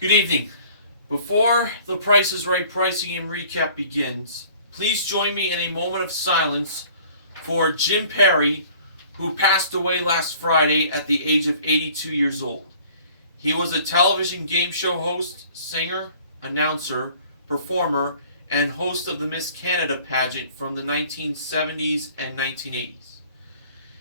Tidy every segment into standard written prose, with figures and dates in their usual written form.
Good evening. Before the Price is Right pricing and recap begins, please join me in a moment of silence for Jim Perry, who passed away last Friday at the age of 82 years old. He was a television game show host, singer, announcer, performer, and host of the Miss Canada pageant from the 1970s and 1980s.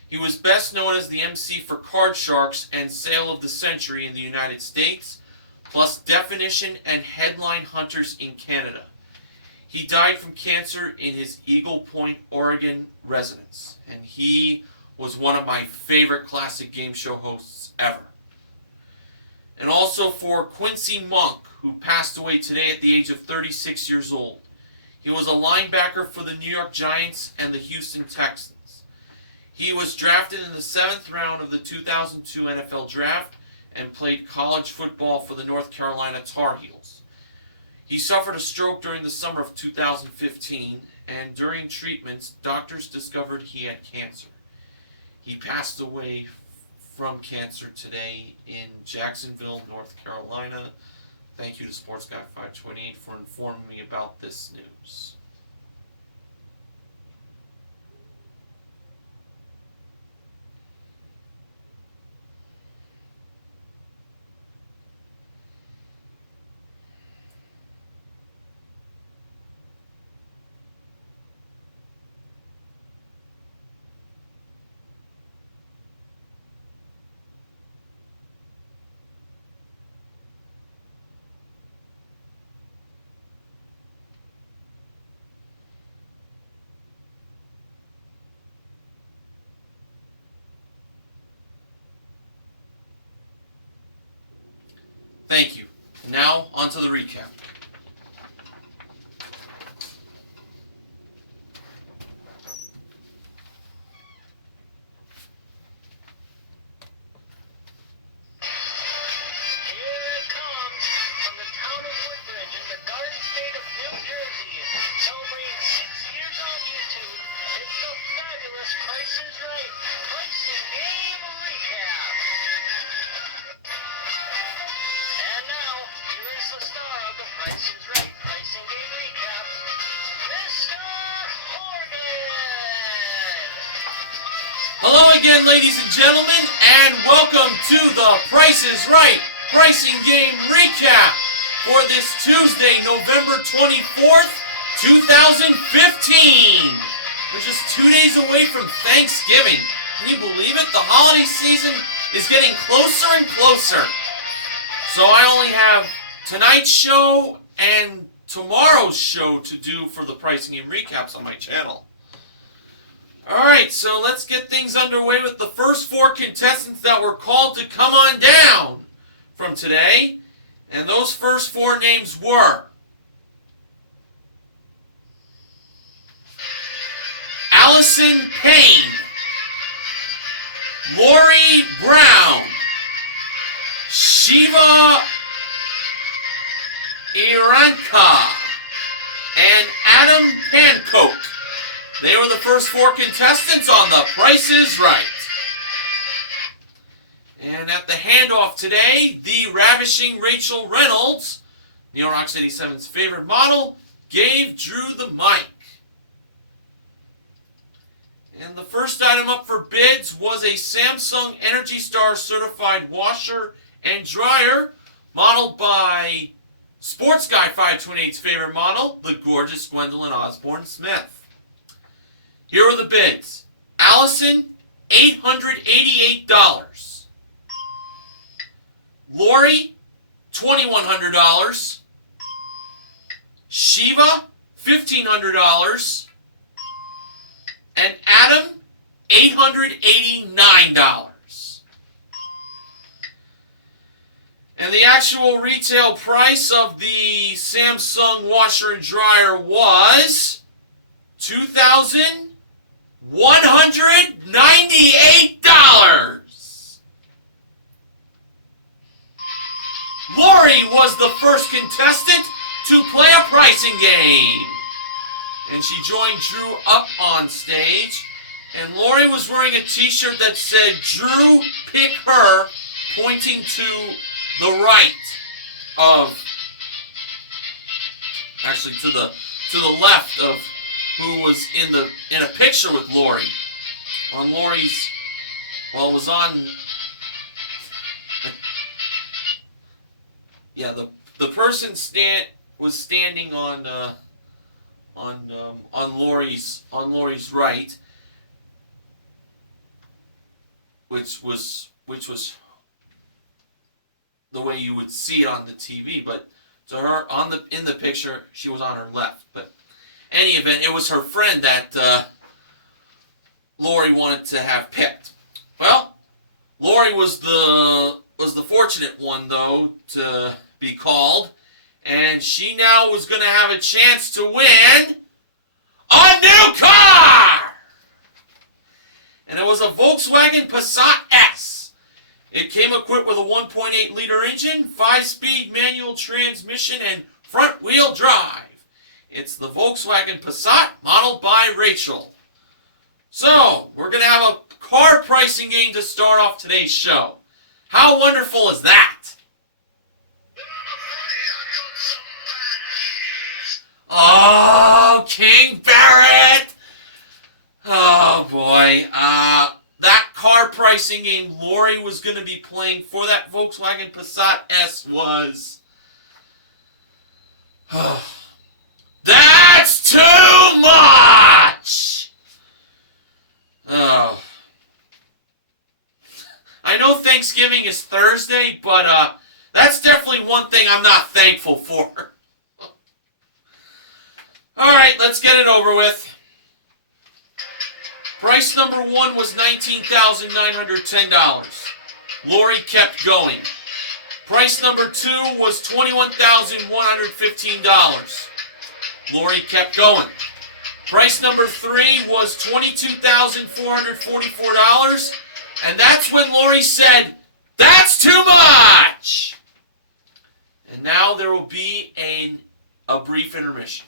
He was best known as the MC for Card Sharks and Sale of the Century in the United States, plus Definition and Headline Hunters in Canada. He died from cancer in his Eagle Point, Oregon residence, and he was one of my favorite classic game show hosts ever. And also for Quincy Monk, who passed away today at the age of 36 years old. He was a linebacker for the New York Giants and the Houston Texans. He was drafted in the 7th round of the 2002 NFL Draft and played college football for the North Carolina Tar Heels. He suffered a stroke during the summer of 2015, and during treatments, doctors discovered he had cancer. He passed away from cancer today in Jacksonville, North Carolina. Thank you to Sports Guy 528 for informing me about this news. Thank you. Now, on to the recap. Hello again, ladies and gentlemen, and welcome to the Price is Right Pricing Game Recap for this Tuesday, November 24th, 2015. We're just 2 days away from Thanksgiving. Can you believe it? The holiday season is getting closer and closer. So I only have tonight's show and tomorrow's show to do for the pricing and recaps on my channel. Alright, so let's get things underway with the first 4 contestants that were called to come on down from today. And those first 4 names were Allison Payne, Lori Brown, Shiva Iranka, and Adam Pancoke. They were the first 4 contestants on The Price is Right. And at the handoff today, the ravishing Rachel Reynolds, Neil Rocks 87's favorite model, gave Drew the mic. And the first item up for bids was a Samsung Energy Star certified washer and dryer, modeled by Sports Guy 528's favorite model, the gorgeous Gwendolyn Osborne Smith. Here are the bids. Allison, $888. Lori, $2,100. Shiva, $1,500. And Adam, $889. And the actual retail price of the Samsung washer and dryer was $2,198. Lori was the first contestant to play a pricing game. And she joined Drew up on stage. And Lori was wearing a t-shirt that said, "Drew, pick her," pointing to the right. of, actually to the left of who was in a picture with Lori. On Lori's, well, it was on, yeah, the person was standing on Lori's right, which was the way you would see it on the TV, but to her in the picture she was on her left. But in any event, it was her friend that Lori wanted to have picked. Well, Lori was the fortunate one though to be called, and she now was going to have a chance to win a new car! And it was a Volkswagen Passat S. It came equipped with a 1.8 liter engine, 5-speed manual transmission, and front wheel drive. It's the Volkswagen Passat, modeled by Rachel. So, we're going to have a car pricing game to start off today's show. How wonderful is that? Oh, King Barrett! Oh boy, that car pricing game Lori was going to be playing for that Volkswagen Passat S was... That's too much! Oh. I know Thanksgiving is Thursday, but that's definitely one thing I'm not thankful for. Alright, let's get it over with. Price number one was $19,910. Lori kept going. Price number two was $21,115. Lori kept going. Price number three was $22,444. And that's when Lori said, "That's too much!" And now there will be a brief intermission.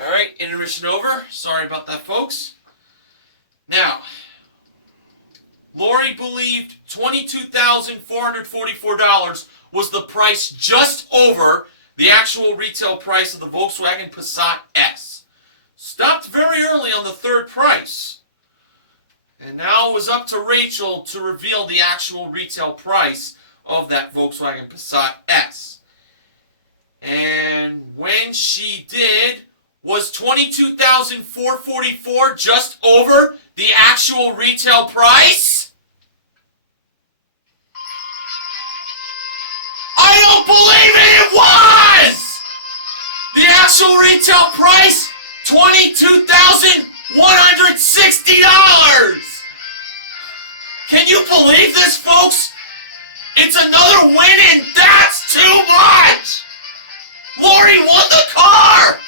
Alright, intermission over. Sorry about that, folks. Now, Lori believed $22,444 was the price just over the actual retail price of the Volkswagen Passat S. Stopped very early on the third price. And now it was up to Rachel to reveal the actual retail price of that Volkswagen Passat S. And when she did, was $22,444 just over the actual retail price? I don't believe it was! The actual retail price, $22,160! Can you believe this, folks? It's another win and that's too much! Lori won the car!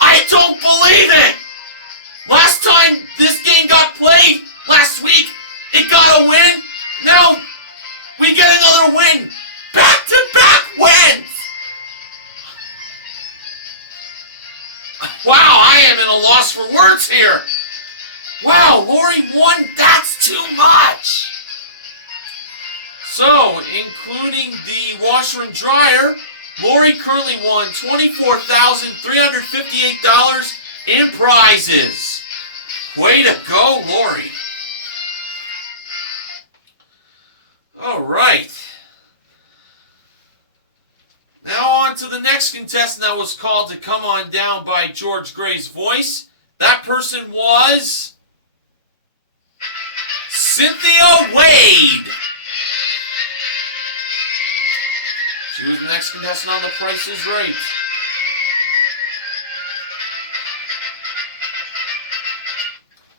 I don't believe it! Last time this game got played, last week, it got a win. Now, we get another win. Back-to-back wins! Wow, I am at a loss for words here. Wow, Lori won, that's too much! So, including the washer and dryer, Lori currently won $24,358 in prizes. Way to go, Lori. All right. Now on to the next contestant that was called to come on down by George Gray's voice. That person was Cynthia Wade. She was the next contestant on The Price is Right.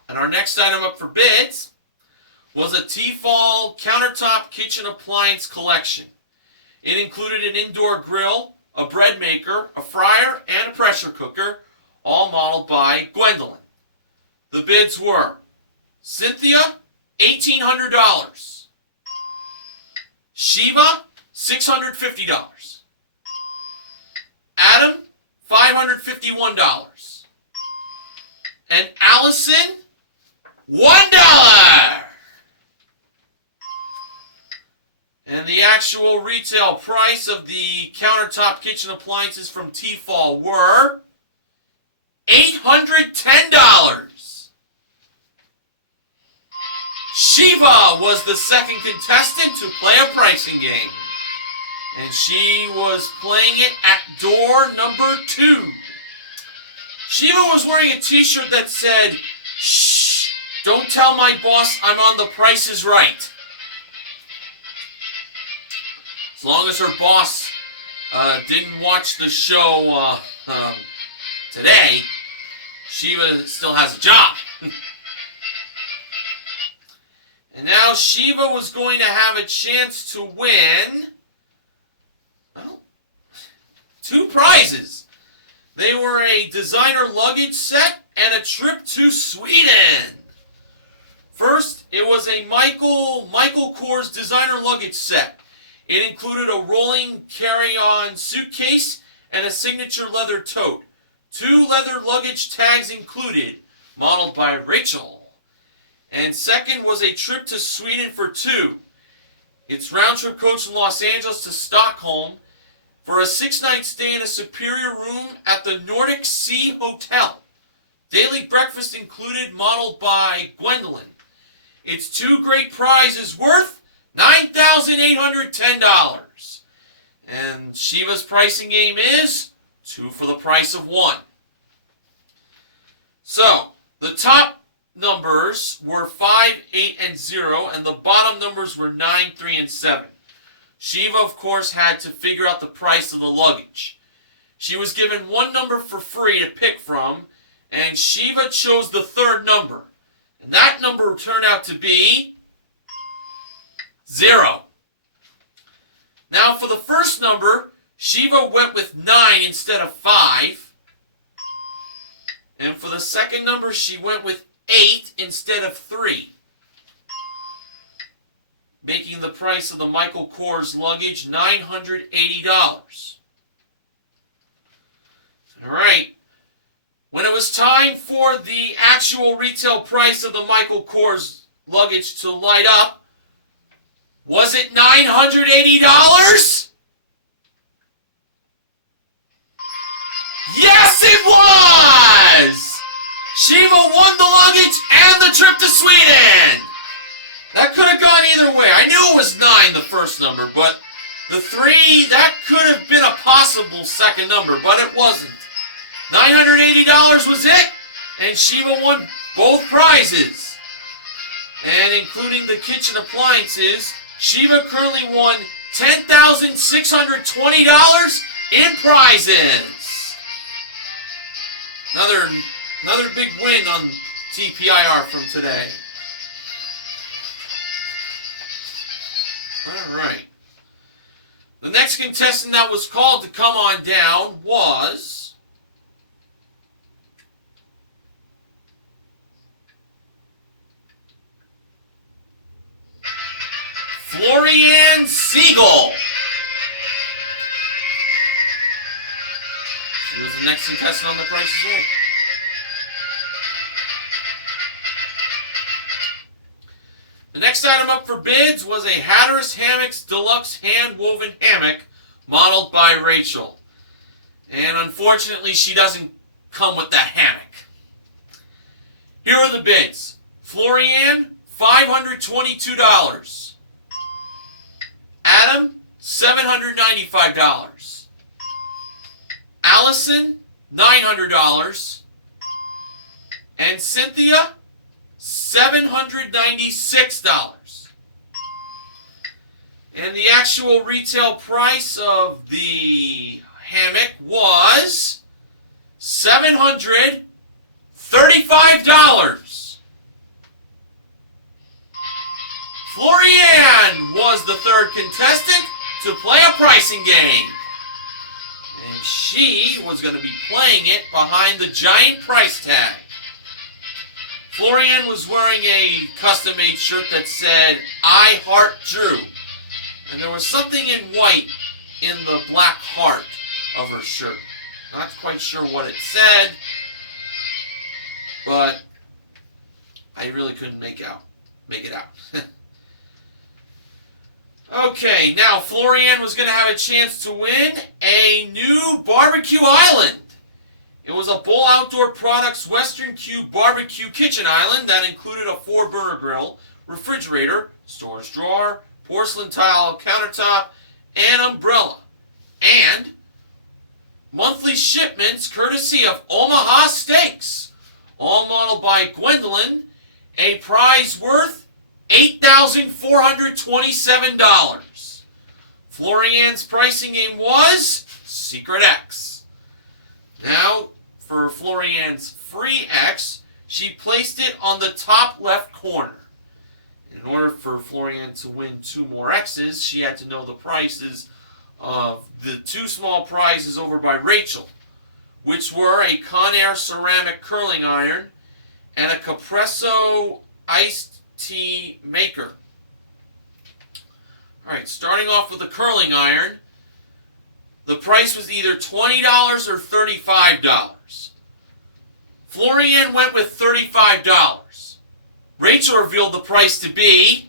And our next item up for bids was a Tefal countertop kitchen appliance collection. It included an indoor grill, a bread maker, a fryer, and a pressure cooker, all modeled by Gwendolyn. The bids were Cynthia, $1,800. Shiva, $650. Adam, $551. And Allison, $1. And the actual retail price of the countertop kitchen appliances from Tefal were $810. Shiva was the second contestant to play a pricing game. And she was playing it at door number 2. Shiva was wearing a t-shirt that said, "Shh, don't tell my boss I'm on The Price is Right." As long as her boss didn't watch the show today, Shiva still has a job. And now Shiva was going to have a chance to win, well, 2 prizes. They were a designer luggage set and a trip to Sweden. First, it was a Michael Kors designer luggage set. It included a rolling carry-on suitcase and a signature leather tote. 2 leather luggage tags included, modeled by Rachel. And second was a trip to Sweden for 2. It's round-trip coach from Los Angeles to Stockholm for a 6-night stay in a superior room at the Nordic Sea Hotel. Daily breakfast included, modeled by Gwendolyn. It's 2 great prizes worth $9,810. And Shiva's pricing game is 2 for the price of 1. So, the top numbers were 5, 8, and 0, and the bottom numbers were 9, 3, and 7. Shiva, of course, had to figure out the price of the luggage. She was given 1 number for free to pick from, and Shiva chose the 3rd number. And that number turned out to be 0. Now for the first number, Shiva went with 9 instead of 5. And for the second number, she went with 8 instead of 3. Making the price of the Michael Kors luggage $980. Alright. When it was time for the actual retail price of the Michael Kors luggage to light up, was it $980? Yes, it was! Shiva won the luggage and the trip to Sweden! That could have gone either way. I knew it was 9, the first number, but the 3, that could have been a possible second number, but it wasn't. $980 was it, and Shiva won both prizes. And including the kitchen appliances, Shiva currently won $10,620 in prizes. Another big win on TPIR from today. Alright. The next contestant that was called to come on down was Florian Siegel. She was the next contestant on The Price is Right. The next item up for bids was a Hatteras Hammocks Deluxe Hand-Woven Hammock, modeled by Rachel. And unfortunately, she doesn't come with that hammock. Here are the bids. Florian, $522. Adam, $795. Allison, $900. And Cynthia, $796. And the actual retail price of the hammock was $735. Florian was the third contestant to play a pricing game. And she was going to be playing it behind the giant price tag. Florian was wearing a custom-made shirt that said, "I Heart Drew." And there was something in white in the black heart of her shirt. Not quite sure what it said, but I really couldn't make it out. Okay, now Florian was going to have a chance to win a new barbecue island. It was a Bowl Outdoor Products Western Cube barbecue kitchen island that included a 4-burner grill, refrigerator, storage drawer, porcelain tile countertop, and umbrella. And monthly shipments courtesy of Omaha Steaks, all modeled by Gwendolyn, a prize worth $8,427. Florian's pricing game was Secret X. Now, for Florian's free X, she placed it on the top left corner. In order for Florian to win 2 more X's, she had to know the prices of the 2 small prizes over by Rachel, which were a Conair ceramic curling iron and a Capresso iced tea maker. Alright, starting off with the curling iron, the price was either $20 or $35. Florian went with $35. Rachel revealed the price to be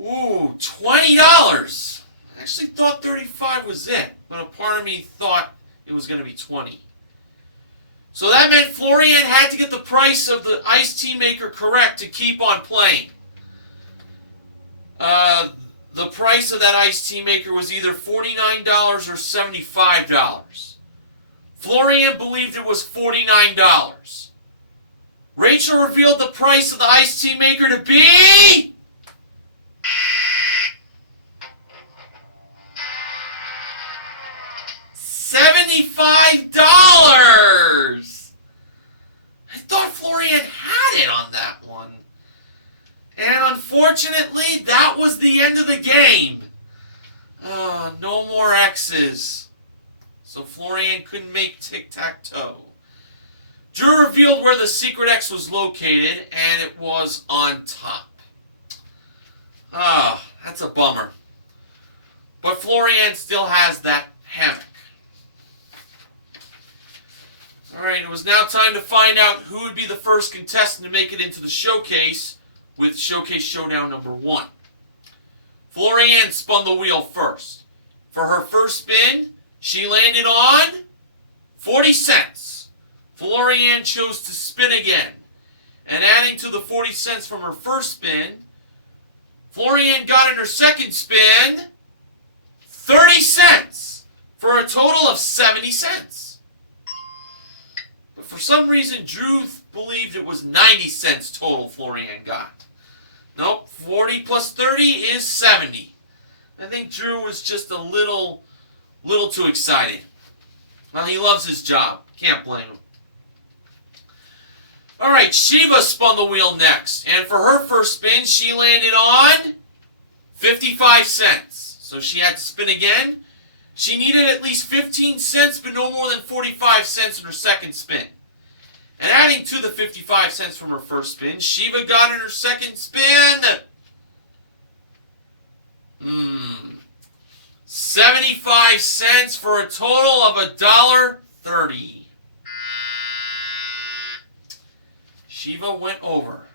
$20. I actually thought $35 was it, but a part of me thought it was going to be $20. So that meant Florian had to get the price of the iced tea maker correct to keep on playing. The price of that iced tea maker was either $49 or $75. Florian believed it was $49. Rachel revealed the price of the iced tea maker to be $75. I thought Florian had it on that one. And unfortunately, that was the end of the game. No more X's. So Florian couldn't make tic-tac-toe. Drew revealed where the secret X was located, and it was on top. That's a bummer. But Florian still has that hammock. Alright, it was now time to find out who would be the first contestant to make it into the showcase with Showcase Showdown number 1. Florian spun the wheel first. For her first spin, she landed on 40 cents. Florian chose to spin again. And adding to the 40 cents from her first spin, Florian got in her second spin 30 cents for a total of 70 cents. But for some reason, Drew believed it was 90 cents total Florian got. Nope, 40 plus 30 is 70. I think Drew was just a little too excited. Well, he loves his job. Can't blame him. Alright, Shiva spun the wheel next. And for her first spin, she landed on 55 cents. So she had to spin again. She needed at least 15 cents, but no more than 45 cents in her second spin. And adding to the 55 cents from her first spin, Shiva got in her second spin 75 cents for a total of $1.30. Shiva went over.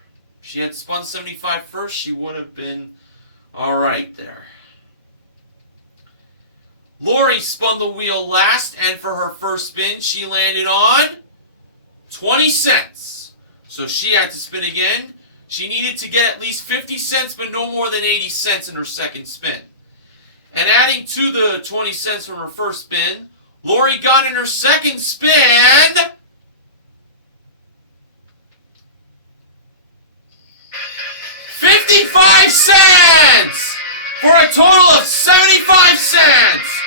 If she had spun 75 first, she would have been alright there. Lori spun the wheel last, and for her first spin, she landed on 20 cents. So she had to spin again. She needed to get at least 50 cents, but no more than 80 cents in her second spin. And adding to the 20 cents from her first spin, Lori got in her second spin 55 cents! For a total of 75 cents!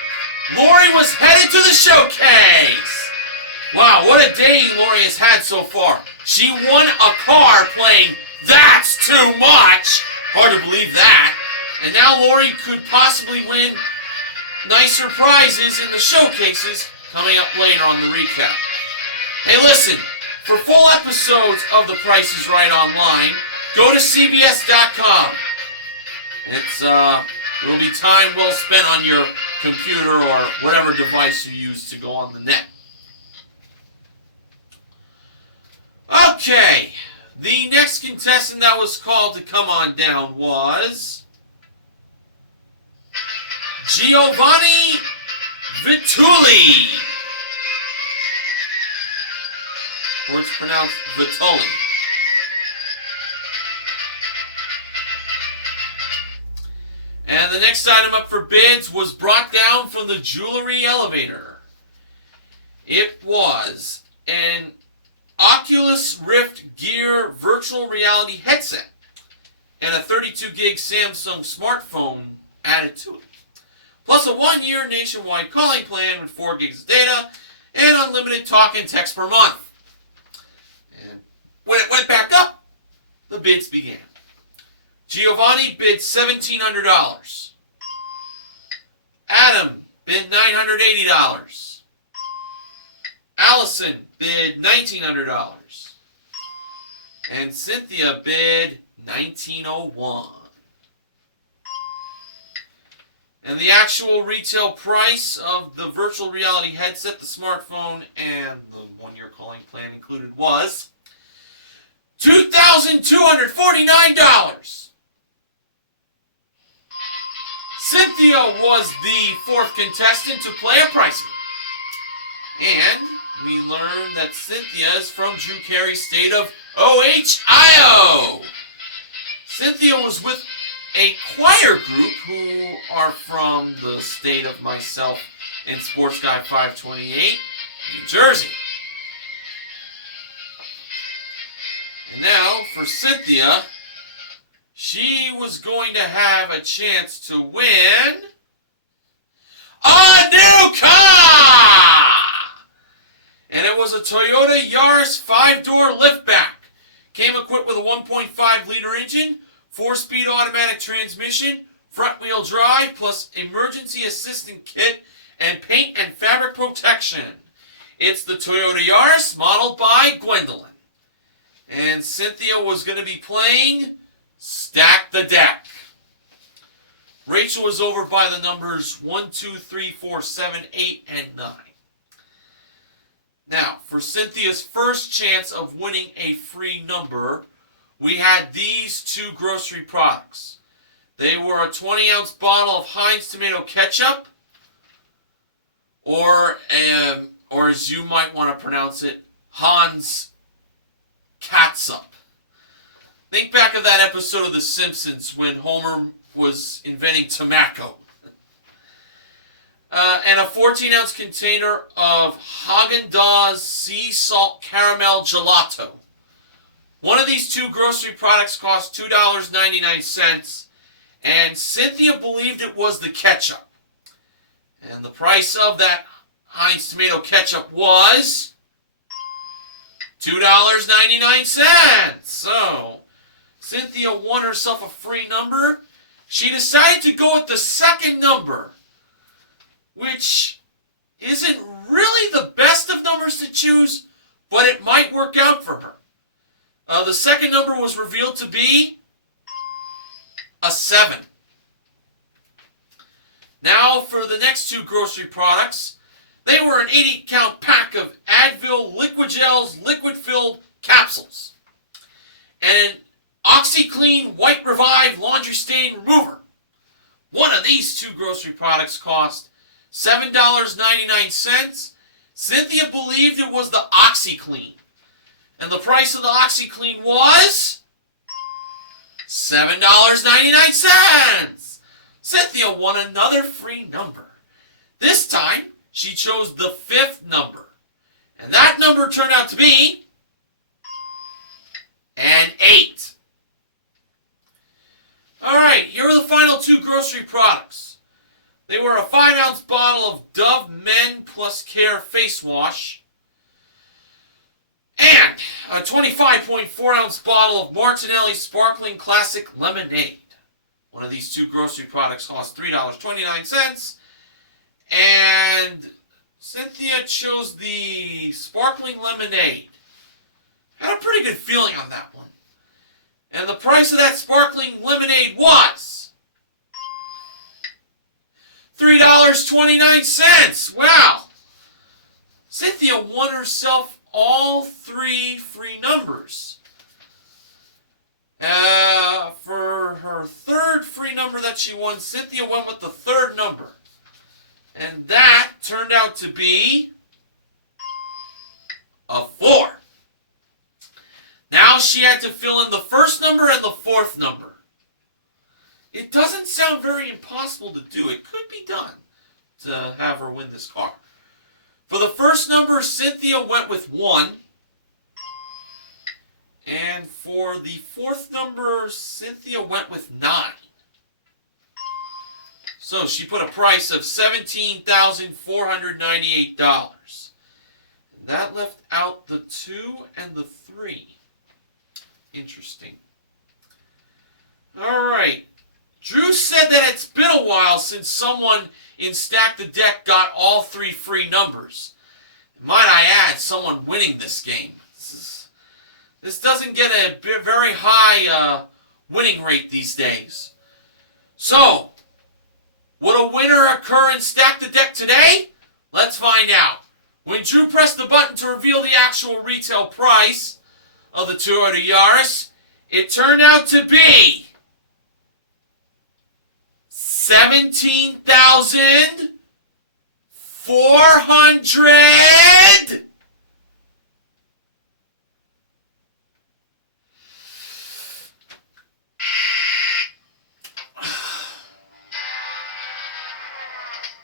Lori was headed to the showcase! Wow, what a day Lori has had so far. She won a car playing That's Too Much! Hard to believe that. And now Lori could possibly win nicer prizes in the showcases coming up later on the recap. Hey, listen, for full episodes of The Price is Right online, go to CBS.com. It'll be time well spent on your computer or whatever device you use to go on the net. Okay, the next contestant that was called to come on down was Giovanni Vitulli. Or it's pronounced Vitulli. And the next item up for bids was brought down from the jewelry elevator. It was an Oculus Rift Gear virtual reality headset and a 32 gig Samsung smartphone added to it. Plus a 1-year nationwide calling plan with 4 gigs of data and unlimited talk and text per month. And when it went back up, the bids began. Giovanni bid $1,700. Adam bid $980. Allison bid $1,900. And Cynthia bid $1,901. And the actual retail price of the virtual reality headset, the smartphone, and the 1-year calling plan included was $2,249. Cynthia was the fourth contestant to play a pricing. And we learned that Cynthia is from Drew Carey's state of Ohio. Cynthia was with a choir group who are from the state of myself and Sports Guy 528, New Jersey. And now for Cynthia, she was going to have a chance to win a new car! And it was a Toyota Yaris 5-door liftback. Came equipped with a 1.5-liter engine, 4-speed automatic transmission, front-wheel drive, plus emergency assistant kit, and paint and fabric protection. It's the Toyota Yaris, modeled by Gwendolyn. And Cynthia was going to be playing Stack the Deck. Rachel was over by the numbers 1, 2, 3, 4, 7, 8, and 9. Now, for Cynthia's first chance of winning a free number, we had these two grocery products. They were a 20-ounce bottle of Heinz tomato ketchup, or as you might want to pronounce it, Hans catsup. Think back of that episode of The Simpsons when Homer was inventing tobacco. And a 14-ounce container of Haagen-Dazs sea salt caramel gelato. One of these two grocery products cost $2.99, and Cynthia believed it was the ketchup. And the price of that Heinz tomato ketchup was $2.99. So, Cynthia won herself a free number. She decided to go with the second number, which isn't really the best of numbers to choose, but it might work out for her. The second number was revealed to be a 7. Now for the next two grocery products. They were an 80-count pack of Advil Liquid Gels liquid-filled capsules. And an OxyClean White Revive Laundry Stain Remover. One of these two grocery products cost $7.99. Cynthia believed it was the OxyClean. And the price of the OxyClean was $7.99. Cynthia won another free number. This time, she chose the 5th number. And that number turned out to be an 8. Alright, here are the final 2 grocery products. They were a 5-ounce bottle of Dove Men Plus Care Face Wash and a 25.4-ounce bottle of Martinelli Sparkling Classic Lemonade. One of these 2 grocery products cost $3.29, and Cynthia chose the Sparkling Lemonade. Had a pretty good feeling on that one. And the price of that Sparkling Lemonade was $3.29. Wow! Cynthia won herself all 3 free numbers. For her 3rd free number that she won, Cynthia went with the 3rd number. And that turned out to be a 4. Now she had to fill in the 1st number and the 4th number. It doesn't sound very impossible to do. It could be done to have her win this car. For the 1st number, Cynthia went with 1. And for the 4th number, Cynthia went with 9. So she put a price of $17,498. And that left out the 2 and the 3. Interesting. Alright. Drew said that it's been a while since someone in Stack the Deck got all 3 free numbers. Might I add, someone winning this game. This doesn't get a very high winning rate these days. So, would a winner occur in Stack the Deck today? Let's find out. When Drew pressed the button to reveal the actual retail price of the Toyota Yaris, it turned out to be $17,400.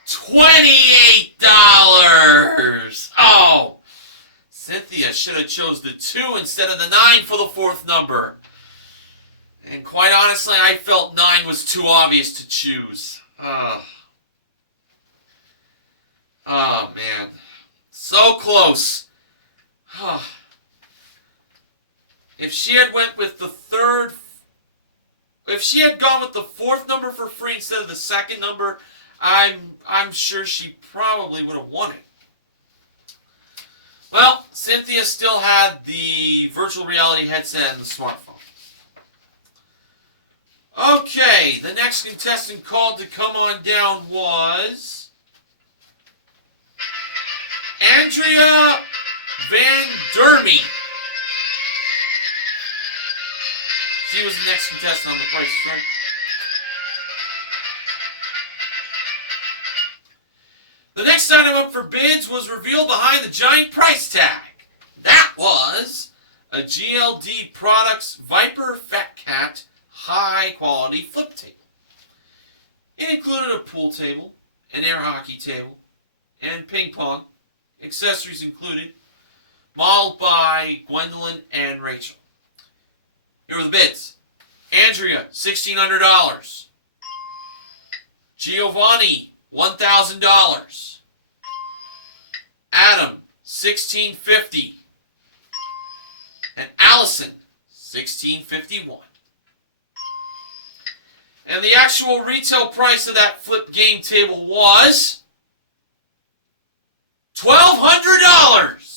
$28. Oh, Cynthia should have chose the 2 instead of the 9 for the 4th number. And quite honestly, I felt 9 was too obvious to choose. Oh, man. So close. If she had went with the 3rd... If she had gone with the 4th number for free instead of the 2nd number, I'm sure she probably would have won it. Well, Cynthia still had the virtual reality headset and the smartphone. Okay, the next contestant called to come on down was Andrea Van Dermy. She was the next contestant on The Price is Right. The next item up for bids was revealed behind the giant price tag. That was a GLD Products Viper Fat Cat high quality flip table. It included a pool table, an air hockey table, and ping pong, accessories included, modeled by Gwendolyn and Rachel. Here are the bids. Andrea, $1,600. Giovanni, $1,000. Adam, $1,650. And Allison, $1,651. And the actual retail price of that flip game table was $1,200.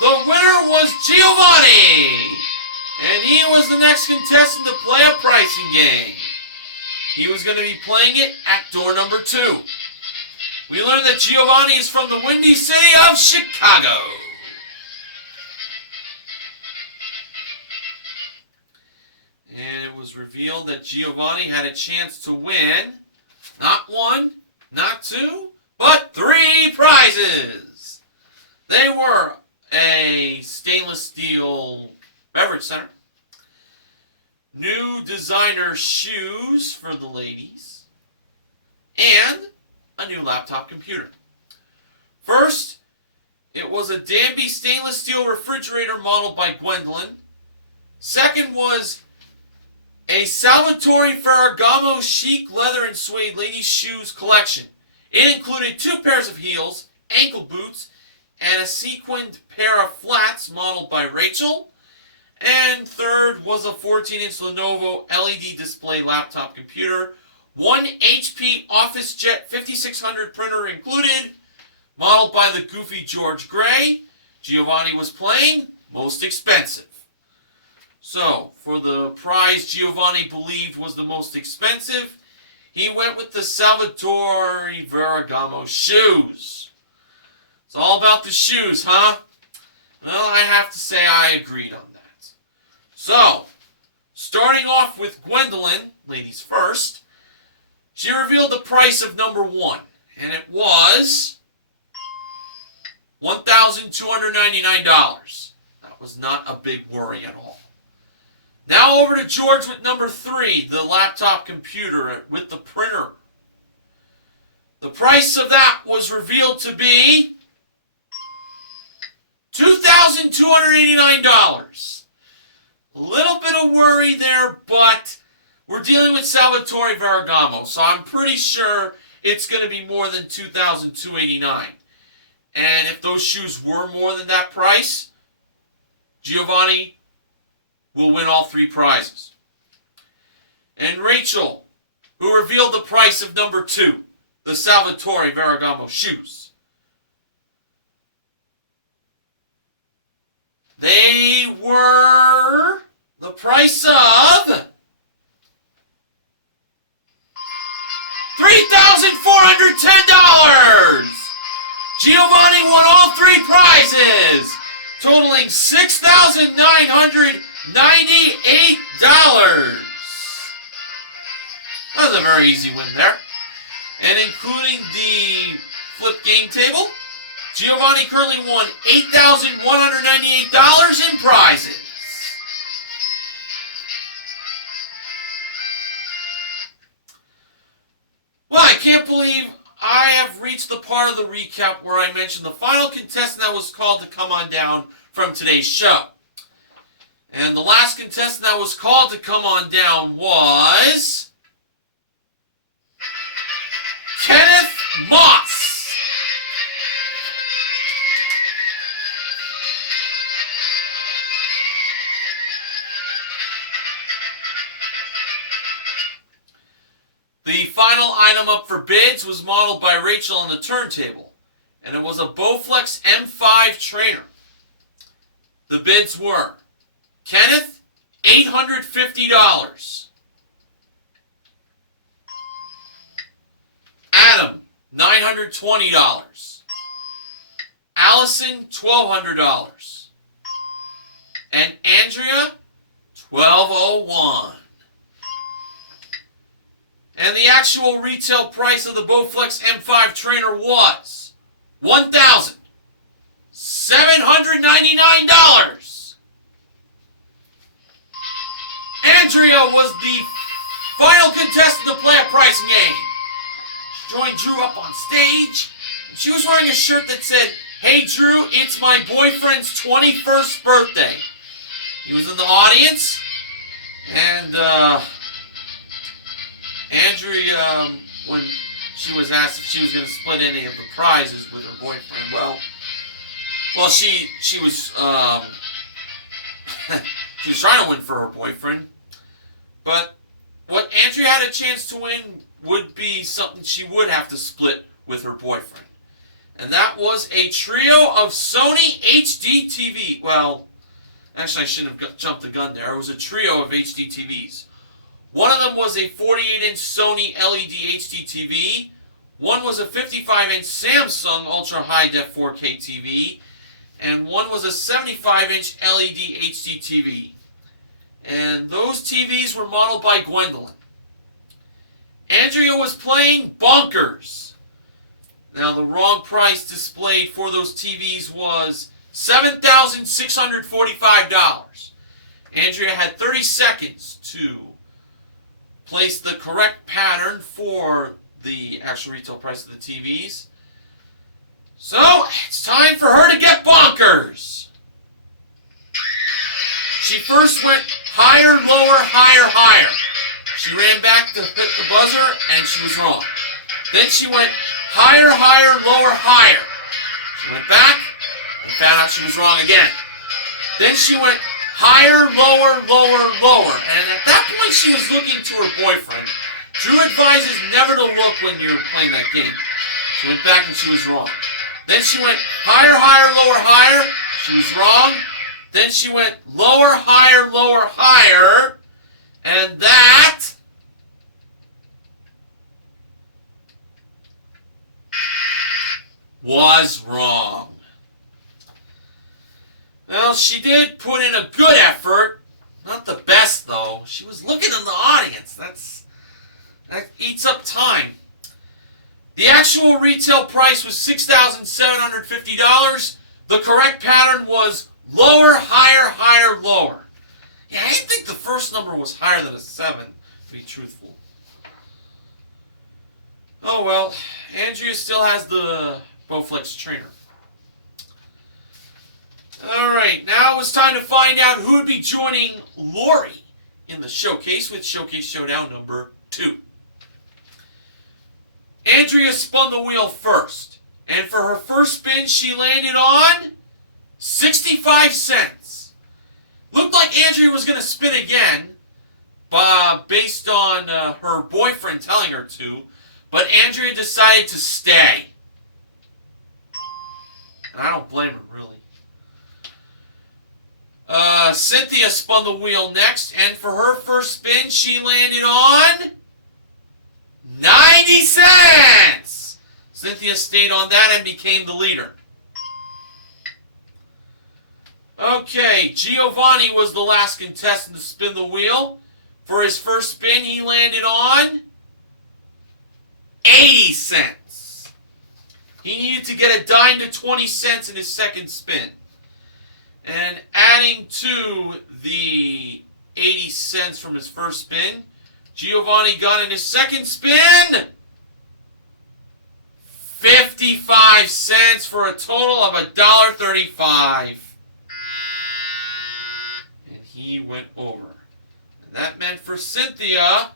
The winner was Giovanni, and he was the next contestant to play a pricing game. He was going to be playing it at door number 2. We learned that Giovanni is from the Windy City of Chicago. And it was revealed that Giovanni had a chance to win not one, not two, but 3 prizes. They were a stainless steel beverage center, new designer shoes for the ladies, and a new laptop computer. First, it was a Danby stainless steel refrigerator modeled by Gwendolyn. Second was a Salvatore Ferragamo chic leather and suede ladies shoes collection. It included 2 pairs of heels, ankle boots, and a sequined pair of flats modeled by Rachel. And third was a 14-inch Lenovo LED display laptop computer, 1 HP OfficeJet 5600 printer included, modeled by the goofy George Gray. Giovanni was playing most expensive. So, for the prize Giovanni believed was the most expensive, he went with the Salvatore Ferragamo shoes. It's all about the shoes, huh? Well, I have to say I agreed on that. So, starting off with Gwendolyn, ladies first, she revealed the price of number 1, and it was $1,299. That was not a big worry at all. Now over to George with number 3, the laptop computer with the printer. The price of that was revealed to be $2,289. A little bit of worry there, but we're dealing with Salvatore Ferragamo, so I'm pretty sure it's going to be more than $2,289. And if those shoes were more than that price, Giovanni will win all 3 prizes. And Rachel, who revealed the price of number 2, the Salvatore Ferragamo shoes. They were the price of $3,410. Giovanni won all 3 prizes, totaling $6,998. That was a very easy win there. And including the flip game table, Giovanni currently won $8,198 in prizes. Well, I can't believe I have reached the part of the recap where I mentioned the final contestant that was called to come on down from today's show. And the last contestant that was called to come on down was Kenneth Moss. The final item up for bids was modeled by Rachel on the turntable, and it was a Bowflex M5 trainer. The bids were Kenneth, $850. Adam, $920. Allison, $1,200. And Andrea, $1,201. And the actual retail price of the Bowflex M5 trainer was $1,799. Andrea was the final contestant to play a pricing game. She joined Drew up on stage. And she was wearing a shirt that said, "Hey Drew, it's my boyfriend's 21st birthday." He was in the audience, and Andrea, when she was asked if she was going to split any of the prizes with her boyfriend, well, she was she was trying to win for her boyfriend, but what Andrea had a chance to win would be something she would have to split with her boyfriend, and that was a trio of Sony HD TV. Well, actually, I shouldn't have jumped the gun there. It was a trio of HD TVs. One of them was a 48-inch Sony LED HD TV. One was a 55-inch Samsung Ultra High Def 4K TV. And one was a 75-inch LED HD TV. And those TVs were modeled by Gwendolyn. Andrea was playing Bonkers. Now, the wrong price displayed for those TVs was $7,645. Andrea had 30 seconds to place the correct pattern for the actual retail price of the TVs. So, it's time for her to get bonkers. She first went higher, lower, higher, higher. She ran back to hit the buzzer, and she was wrong. Then she went higher, higher, lower, higher. She went back and found out she was wrong again. Then she went higher, lower, lower, lower. And at that point, she was looking to her boyfriend. Drew advises never to look when you're playing that game. She went back and she was wrong. Then she went higher, higher, lower, higher. She was wrong. Then she went lower, higher, lower, higher. And that was wrong. Well, she did put in a good effort. Not the best, though. She was looking in the audience. That eats up time. The actual retail price was $6,750. The correct pattern was lower, higher, higher, lower. Yeah, I didn't think the first number was higher than a 7, to be truthful. Oh well, Andrea still has the Bowflex trainer. Alright, now it's time to find out who would be joining Lori in the showcase with Showcase Showdown number 2. Andrea spun the wheel first, and for her first spin she landed on 65 cents. Looked like Andrea was going to spin again, based on her boyfriend telling her to, but Andrea decided to stay. And I don't blame her, really. Cynthia spun the wheel next, and for her first spin, she landed on 90 cents! Cynthia stayed on that and became the leader. Okay, Giovanni was the last contestant to spin the wheel. For his first spin, he landed on 80 cents. He needed to get a dime to 20 cents in his second spin. And adding to the 80 cents from his first spin, Giovanni got in his second spin 55 cents for a total of $1.35. And he went over. And that meant for Cynthia,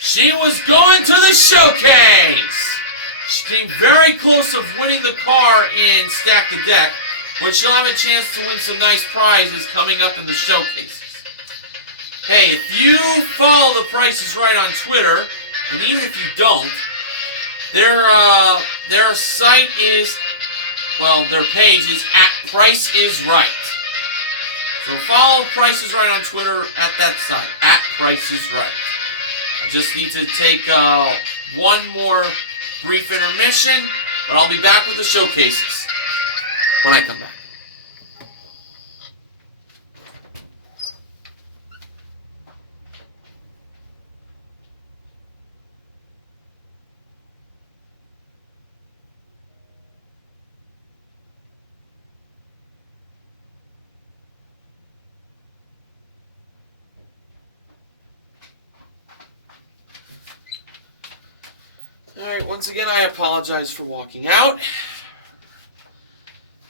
she was going to the showcase. She came very close of winning the car in Stack the Deck, but she'll have a chance to win some nice prizes coming up in the showcases. Hey, if you follow The Price is Right on Twitter, and even if you don't, their site is, well, their page is @PriceIsRight. So follow Price is Right on Twitter at that site, @PriceIsRight. I just need to take one more brief intermission, but I'll be back with the showcases when I come back. Alright, once again I apologize for walking out.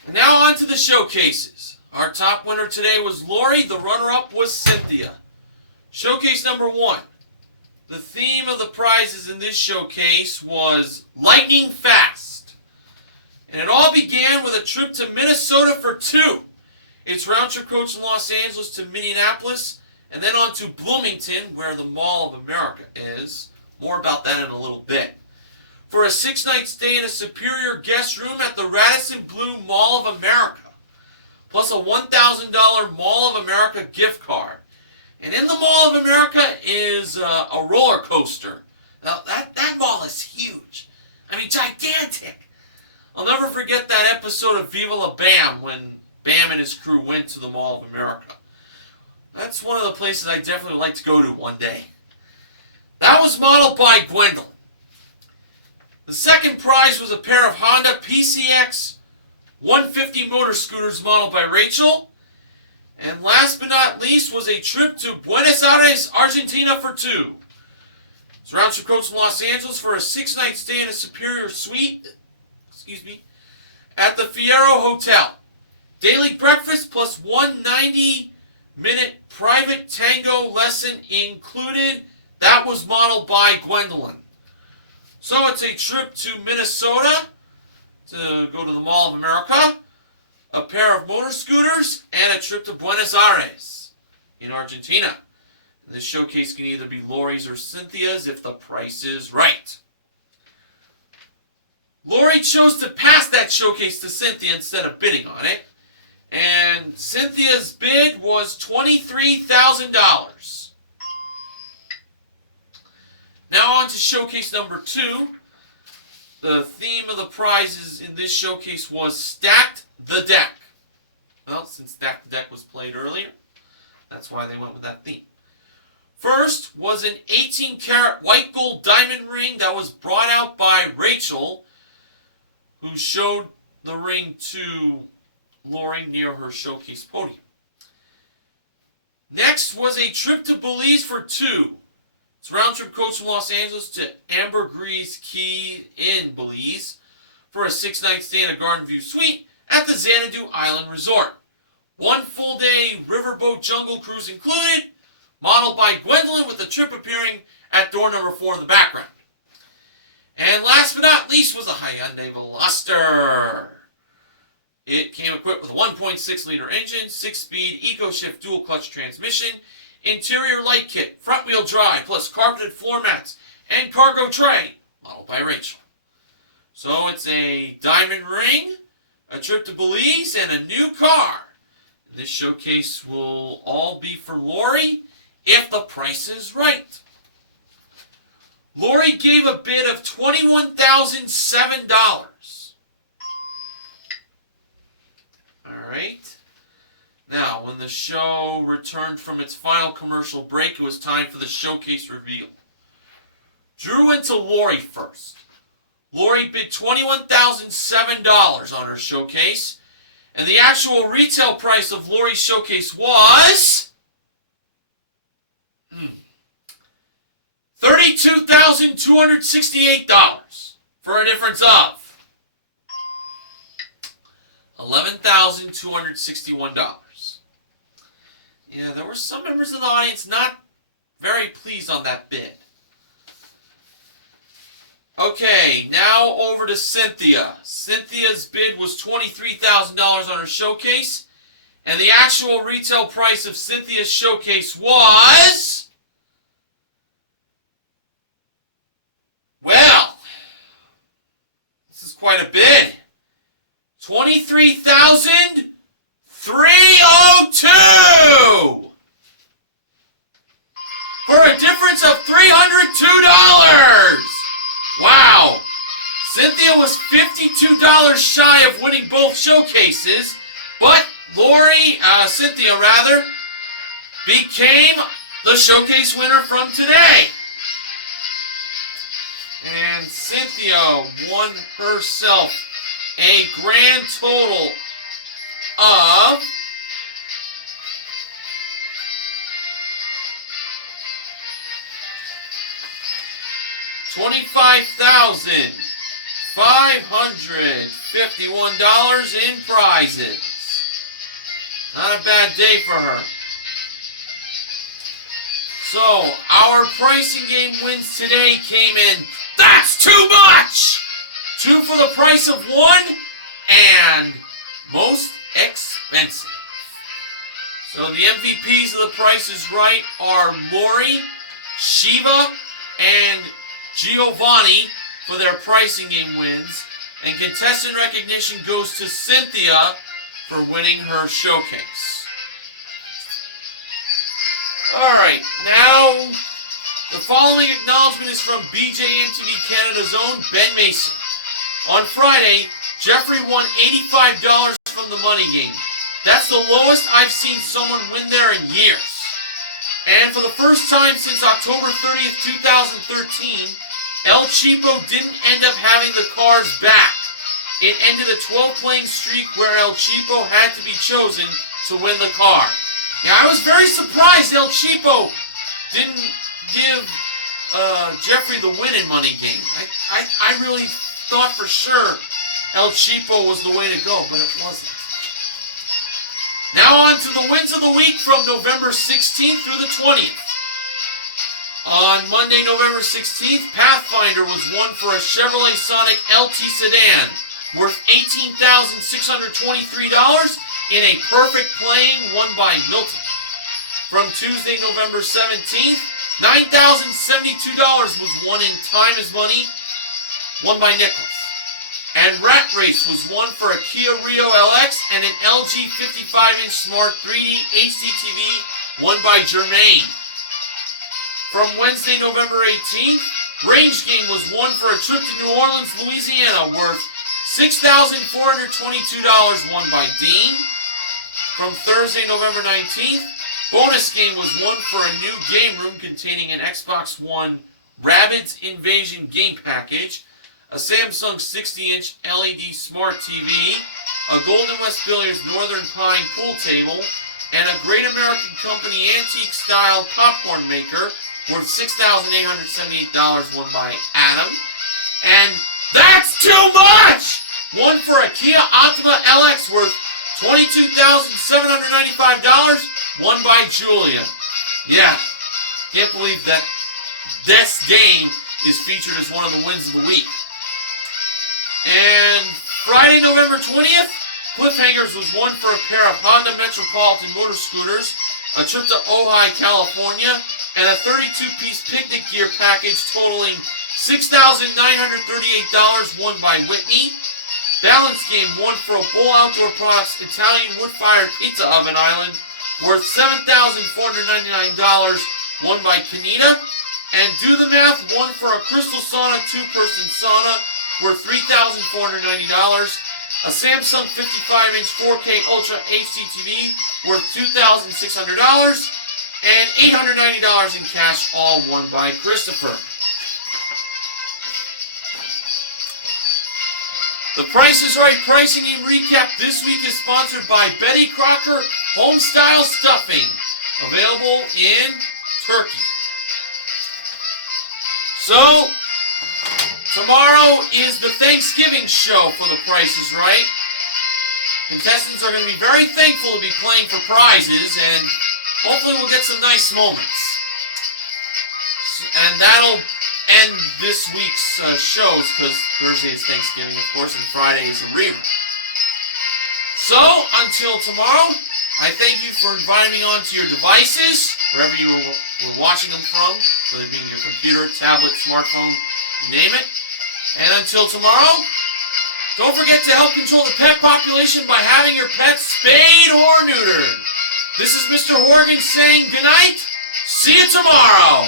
And now on to the showcases. Our top winner today was Lori, the runner-up was Cynthia. Showcase number 1. The theme of the prizes in this showcase was lightning fast. And it all began with a trip to Minnesota for 2. It's round-trip coach from Los Angeles to Minneapolis, and then on to Bloomington, where the Mall of America is. More about that in a little bit. For a 6-night stay in a superior guest room at the Radisson Blu Mall of America, plus a $1,000 Mall of America gift card. And in the Mall of America is a roller coaster. Now, that mall is huge. I mean, gigantic. I'll never forget that episode of Viva La Bam when Bam and his crew went to the Mall of America. That's one of the places I definitely would like to go to one day. That was modeled by Gwendolyn. The second prize was a pair of Honda PCX 150 motor scooters modeled by Rachel. And last but not least was a trip to Buenos Aires, Argentina for two. It's a round trip coach from Los Angeles for a 6-night stay in a Superior suite, at the Fierro Hotel. Daily breakfast plus 190-minute private tango lesson included. That was modeled by Gwendolyn. So it's a trip to Minnesota to go to the Mall of America, a pair of motor scooters, and a trip to Buenos Aires in Argentina. This showcase can either be Lori's or Cynthia's if the price is right. Lori chose to pass that showcase to Cynthia instead of bidding on it. And Cynthia's bid was $23,000. Now on to showcase number 2. The theme of the prizes in this showcase was Stacked the Deck. Well, since Stacked the Deck was played earlier, that's why they went with that theme. First was an 18-karat white gold diamond ring that was brought out by Rachel, who showed the ring to Lori near her showcase podium. Next was a trip to Belize for two. It's a round trip coach from Los Angeles to Ambergris Key in Belize for a 6-night stay in a Garden View suite at the Xanadu Island Resort. 1 full day riverboat jungle cruise included, modeled by Gwendolyn, with the trip appearing at door number 4 in the background. And last but not least was a Hyundai Veloster. It came equipped with a 1.6-liter engine, 6-speed EcoShift dual-clutch transmission, interior light kit, front-wheel drive, plus carpeted floor mats and cargo tray, modeled by Rachel. So it's a diamond ring, a trip to Belize, and a new car. This showcase will all be for Lori if the price is right. Lori gave a bid of $21,007. Alright. Now, when the show returned from its final commercial break, it was time for the showcase reveal. Drew went to Lori first. Lori bid $21,007 on her showcase, and the actual retail price of Lori's showcase was $32,268 for a difference of $11,261. Yeah, there were some members of the audience not very pleased on that bid. Okay, now over to Cynthia. Cynthia's bid was $23,000 on her showcase, and the actual retail price of Cynthia's showcase was... well, this is quite a bid. $23,302! For a difference of $302! Wow! Cynthia was $52 shy of winning both showcases, but Cynthia became the showcase winner from today. And Cynthia won herself a grand total of $25,551 in prizes. Not a bad day for her. So, our pricing game wins today came in, that's too much! 2 for the price of 1, and most expensive. So the MVPs of The Price is Right are Lori, Shiva, and Giovanni for their pricing game wins, and contestant recognition goes to Cynthia for winning her showcase. Alright, now the following acknowledgement is from BJMTV Canada's own Ben Mason. On Friday, Jeffrey won $85 from the money game. That's the lowest I've seen someone win there in years. And for the first time since October 30th, 2013, El Cheapo didn't end up having the cars back. It ended a 12-playing streak where El Cheapo had to be chosen to win the car. Yeah, I was very surprised El Cheapo didn't give Jeffrey the win in Money Game. I really thought for sure El Cheapo was the way to go, but it wasn't. Now on to the wins of the week from November 16th through the 20th. On Monday, November 16th, Pathfinder was won for a Chevrolet Sonic LT sedan worth $18,623 in a perfect playing won by Milton. From Tuesday, November 17th, $9,072 was won in Time is Money, won by Nicholas. And Rat Race was won for a Kia Rio LX and an LG 55-inch Smart 3D HD TV, won by Jermaine. From Wednesday, November 18th, Range Game was won for a trip to New Orleans, Louisiana, worth $6,422, won by Dean. From Thursday, November 19th, Bonus Game was won for a new game room containing an Xbox One Rabbids Invasion game package, a Samsung 60-inch LED Smart TV, a Golden West Billiards Northern Pine pool table, and a Great American Company antique-style popcorn maker worth $6,878, won by Adam. And that's too much! One for a Kia Optima LX worth $22,795, won by Julia. Yeah, can't believe that this game is featured as one of the wins of the week. And Friday, November 20th, Cliffhangers was won for a pair of Honda Metropolitan motor scooters, a trip to Ojai, California, and a 32-piece picnic gear package totaling $6,938, won by Whitney. Balance Game won for a Bull Outdoor Products Italian wood-fired pizza oven island worth $7,499, won by Kanita. And Do the Math won for a Crystal Sauna 2-person sauna worth $3,490, a Samsung 55-inch 4K Ultra HD TV worth $2,600, and $890 in cash, all won by Christopher. The Price is Right Pricing Game Recap this week is sponsored by Betty Crocker Homestyle Stuffing, available in Turkey. So, tomorrow is the Thanksgiving show for The Price is Right. Contestants are going to be very thankful to be playing for prizes, and hopefully we'll get some nice moments. And that'll end this week's shows, because Thursday is Thanksgiving, of course, and Friday is a rerun. So, until tomorrow, I thank you for inviting me onto your devices, wherever you were watching them from, whether it be your computer, tablet, smartphone, you name it. And until tomorrow, don't forget to help control the pet population by having your pets spayed or neutered. This is Mr. Horgan saying goodnight. See you tomorrow.